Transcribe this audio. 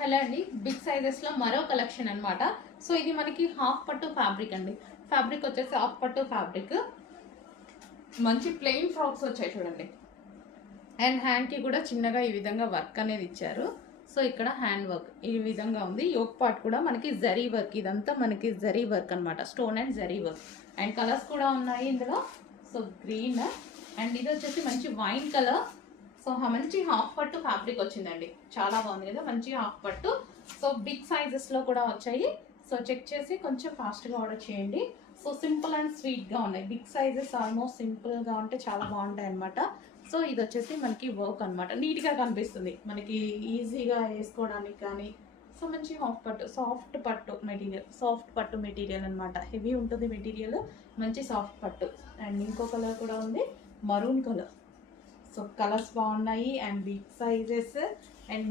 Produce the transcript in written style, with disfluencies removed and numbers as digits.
Hello అండి, big సైజెస్లో మరో collection అనమాట. సో ఇది మనకి హాఫ్ పట్టు ఫ్యాబ్రిక్ అండి. ఫ్యాబ్రిక్ వచ్చేసి హాఫ్ పట్టు ఫ్యాబ్రిక్. మంచి ప్లెయిన్ ఫ్రాక్స్ వచ్చాయి చూడండి. అండ్ హ్యాండ్కి కూడా చిన్నగా ఈ విధంగా వర్క్ అనేది ఇచ్చారు. సో ఇక్కడ హ్యాండ్ వర్క్ ఈ విధంగా ఉంది. యోక్ పార్ట్ కూడా మనకి జరీ వర్క్, ఇదంతా మనకి జరీ వర్క్ అనమాట, stone and zari work. And colours కూడా ఉన్నాయి ఇందులో. సో గ్రీన్ అండ్ ఇది వచ్చేసి మంచి వైన్ కలర్. సో మంచి హాఫ్ పట్టు ఫ్యాబ్రిక్ వచ్చిందండి, చాలా బాగుంది కదా, మంచి హాఫ్ పట్టు. సో బిగ్ సైజెస్లో కూడా వచ్చాయి. సో చెక్ చేసి కొంచెం ఫాస్ట్గా ఆర్డర్ చేయండి. సో సింపుల్ అండ్ స్వీట్గా ఉన్నాయి. బిగ్ సైజెస్ ఆల్మోస్ట్ సింపుల్గా ఉంటే చాలా బాగుంటాయి అనమాట. సో ఇది వచ్చేసి మనకి వర్క్ అనమాట, నీట్గా కనిపిస్తుంది మనకి, ఈజీగా వేసుకోవడానికి కానీ. సో మంచి హాఫ్ పట్టు, సాఫ్ట్ పట్టు మెటీరియల్, సాఫ్ట్ పట్టు మెటీరియల్ అనమాట. హెవీ ఉంటుంది మెటీరియల్, మంచి సాఫ్ట్ పట్టు. అండ్ ఇంకో కలర్ కూడా ఉంది, మరూన్ కలర్. సో కలర్స్ బాగున్నాయి అండ్ బిగ్ సైజెస్ అండ్